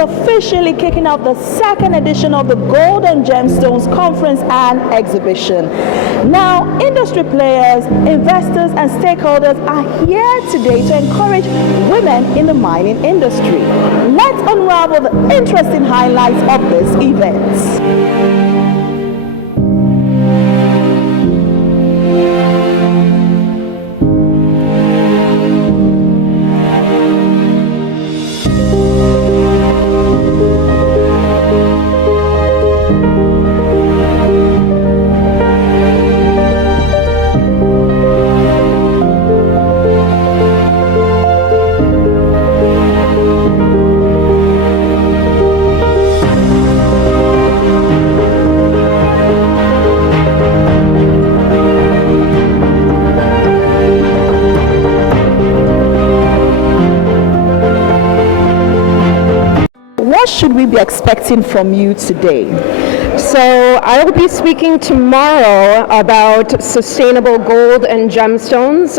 officially kicking off the second edition of the Gold and Gemstones Conference and Exhibition. Now, industry players, investors, and stakeholders are here today to encourage women in the mining industry. Let's unravel the interesting highlights of this event. What should we be expecting from you today? So I will be speaking tomorrow about sustainable gold and gemstones.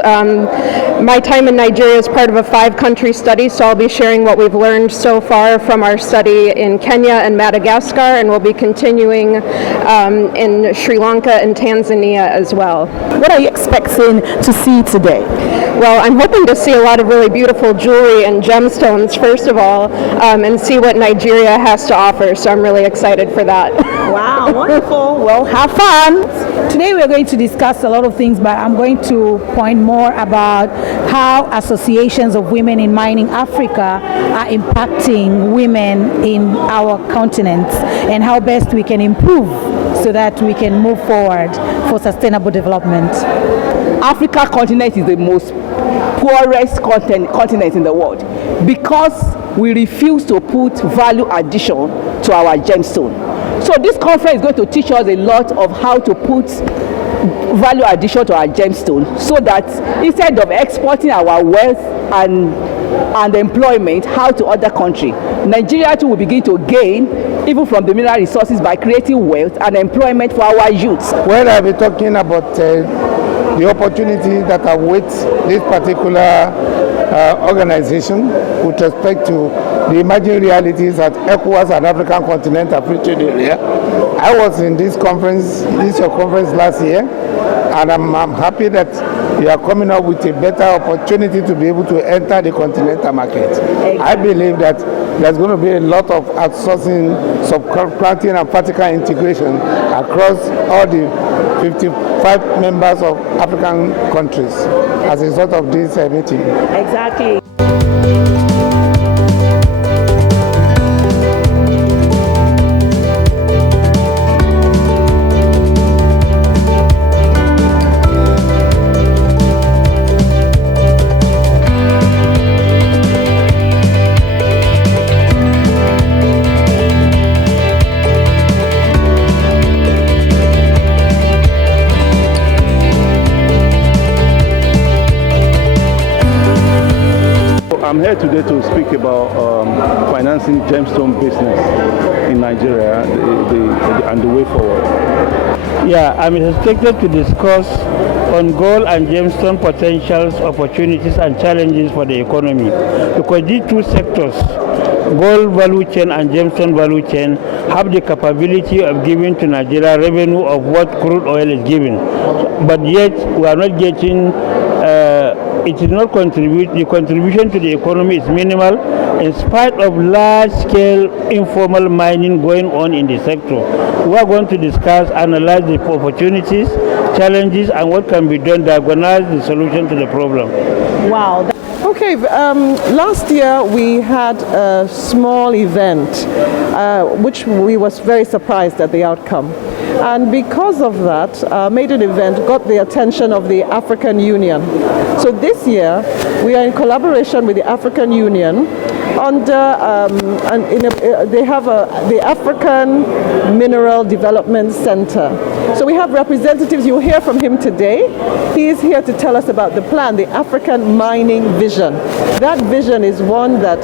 My time in Nigeria is part of a 5-country study, so I'll be sharing what we've learned so far from our study in Kenya and Madagascar, and we'll be continuing in Sri Lanka and Tanzania as well. What are you expecting to see today? Well, I'm hoping to see a lot of really beautiful jewelry and gemstones, first of all, and see what Nigeria has to offer, so I'm really excited for that. Wow, wonderful. Well, have fun. Today we are going to discuss a lot of things, but I'm going to point more about how associations of women in mining Africa are impacting women in our continent and how best we can improve so that we can move forward for sustainable development. Africa continent is the most poorest continent in the world because we refuse to put value addition to our gemstone. So this conference is going to teach us a lot of how to put value addition to our gemstone so that instead of exporting our wealth and employment out to other countries, Nigeria too will begin to gain even from the mineral resources by creating wealth and employment for our youths. Well, I'll be talking about the opportunity that awaits this particular organization with respect to the emerging realities at ECOWAS and African Continental Free Trade Area. I was in this your conference last year, and I'm happy that you are coming up with a better opportunity to be able to enter the continental market. Exactly. I believe that there's going to be a lot of outsourcing, subcontracting, and practical integration across all the 55 members of African countries as a result of this meeting. Exactly. I'm here today to speak about financing gemstone business in Nigeria and the way forward. Yeah, I'm expected to discuss on gold and gemstone potentials, opportunities and challenges for the economy, because these two sectors, gold value chain and gemstone value chain, have the capability of giving to Nigeria revenue of what crude oil is giving, but yet we are not getting it is not the contribution to the economy is minimal in spite of large-scale informal mining going on in the sector. We are going to discuss, analyze the opportunities, challenges, and what can be done, diagnose the solution to the problem. Wow. Okay, last year we had a small event which we was very surprised at the outcome. And because of that, made an event, got the attention of the African Union. So this year, we are in collaboration with the African Union under, they have the African Mineral Development Center. So we have representatives, you'll hear from him today. He is here to tell us about the plan, the African Mining Vision. That vision is one that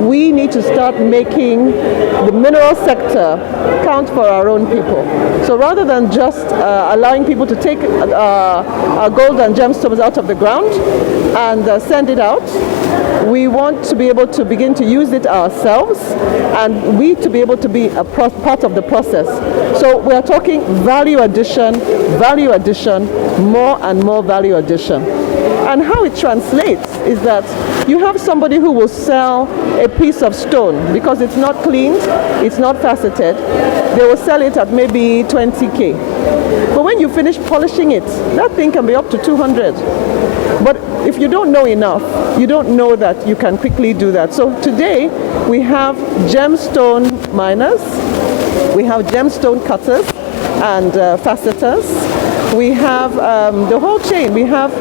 we need to start making the mineral sector count for our own people. So rather than just allowing people to take gold and gemstones out of the ground and send it out, We want to be able to begin to use it ourselves, and we to be able to be a part of the process. So we are talking value addition, more and more value addition. And how it translates is that you have somebody who will sell a piece of stone because it's not cleaned, it's not faceted. They will sell it at maybe 20K. But when you finish polishing it, that thing can be up to 200. But if you don't know enough, you don't know that you can quickly do that. So today we have gemstone miners, we have gemstone cutters and faceters. We have the whole chain. We have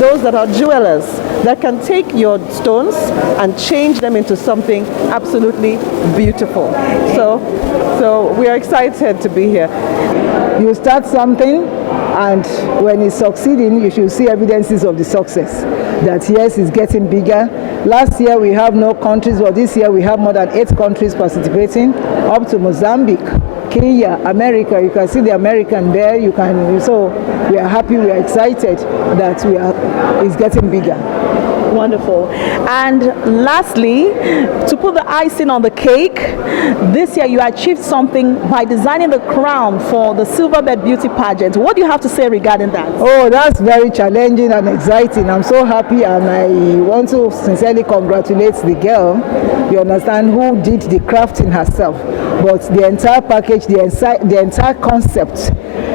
those that are jewelers that can take your stones and change them into something absolutely beautiful. So we are excited to be here. You start something, and when it's succeeding, you should see evidences of the success. That yes, it's getting bigger. Last year we have no countries, but this year we have more than 8 countries participating, up to Mozambique, Kenya, America. You can see the American there. So we are happy, we are excited that it's getting bigger. Wonderful. And lastly, to put the icing on the cake, this year you achieved something by designing the crown for the Silverbird Beauty Pageant. What do you have to say regarding that? Oh, that's very challenging and exciting. I'm so happy, and I want to sincerely congratulate the girl, you understand, who did the crafting herself. But the entire package, the entire concept,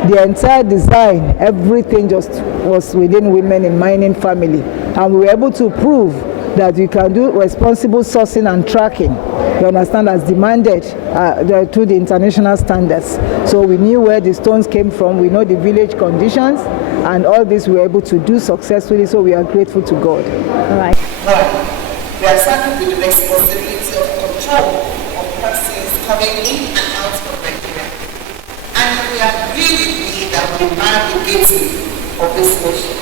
the entire design, everything just was within Women in Mining family. And we were able to prove that we can do responsible sourcing and tracking, you understand, as demanded to the international standards. So we knew where the stones came from, we know the village conditions, and all this we were able to do successfully, so we are grateful to God. All right. Now, we are starting with the responsibility of control of persons coming in and out of Nigeria. And we are really believe that we are the gateway of this nation.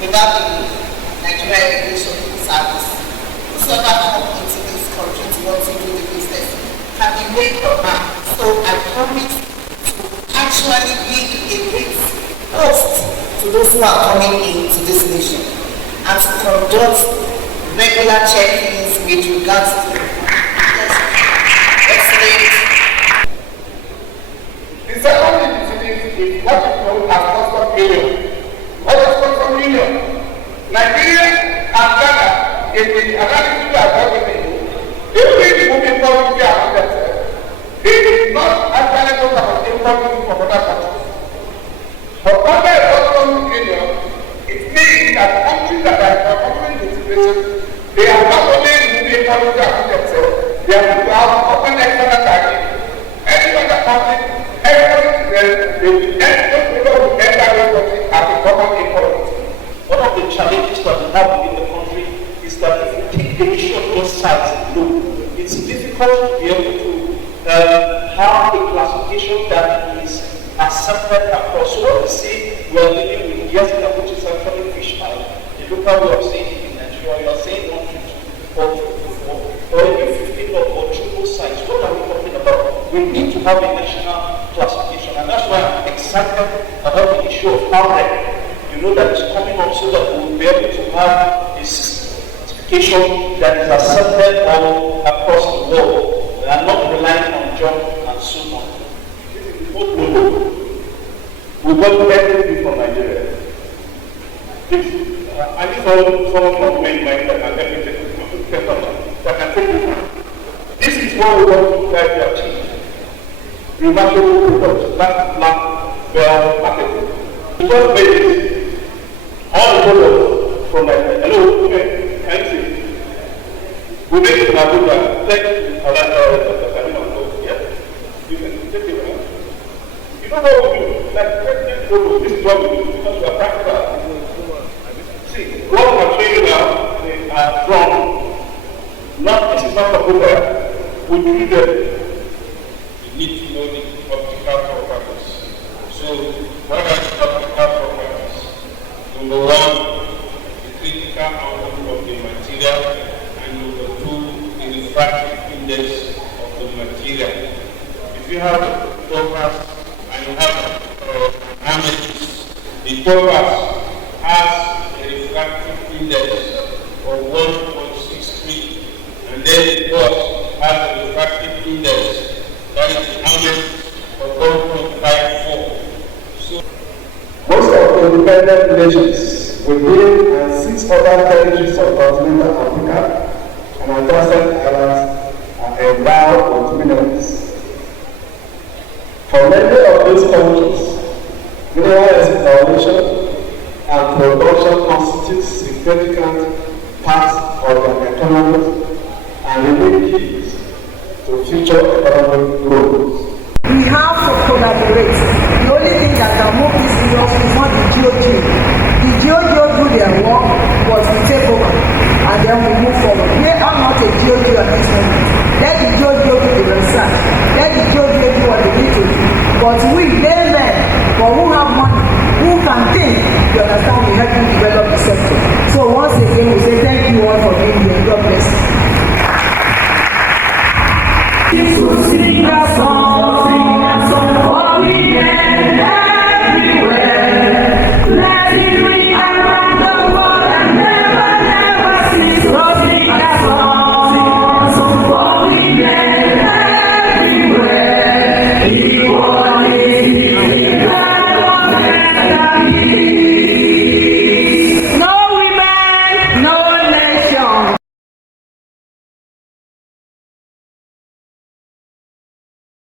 Without the Nigeria Immigration Service, whosoever comes into this country to want to do the business can be made from her. So I promise to actually be a great host to those who are coming into this nation and to conduct regular check-ins with regards to excellent. The second initiative is what is known as custom union. What is custom union? Nigeria and Ghana is the analysis we are talking about. If we move important to our themselves, they did not actually talk about importing from other countries. But under a custom union, it means that countries that are economically integrated, they are not only moving important to themselves, they are to have open external target. Any other country, everybody they will enter this country as a common economy. One of the challenges that we have within the country is that if you take the issue of those sites alone, it's difficult to be able to have a classification that is accepted across. So what we say, we are dealing with Jessica, which is actually fish oil. The local way of saying it in Nigeria, you are saying 154 or even 15 or triple sites. What are we talking about? We need to have a national classification, and that's why I'm excited about the issue of RREC. You know that is coming up so that we will be able to have a certification that is accepted all across the world and not relying on junk and so on. This is what we do. We got everything from Nigeria. I need someone from main mind that can help me that can take it. This is what we want to try to achieve. Remarkable products, black, well, marketing. We just made this. All the products from Nigeria. Hello, okay, can you see? We make it in Abuja. Check yeah? You can take it out. You know what we do? Like, take this photo. This is what we do because we are practical. See, what I'm showing you now are from, this is not Abuja. We do them. You need to know the optical properties. So, what are the optical properties? Number one, the critical outcome of the material, and number two, the refractive index of the material. If you have topaz and you have amethyst, the topaz has a refractive index of 1.63, and then it has a refractive index that is the average of 1.54. So most of the independent nations within and 6 other territories of continental Africa and adjacent islands are endowed with minerals. For many of these countries, mineral exploration and production constitutes significant parts of their economy and remain keys to future economic growth. We have to collaborate. The only thing that can move this industry is not the GOG. The GOG do their work, but we take over and then we move forward. We are not a GOG at this moment. Let the GOG do the research. Let the GOG do what they need to do. But we, laymen, but who have money, who can think, you understand, we help you develop the sector. So once again, we say thank you all for being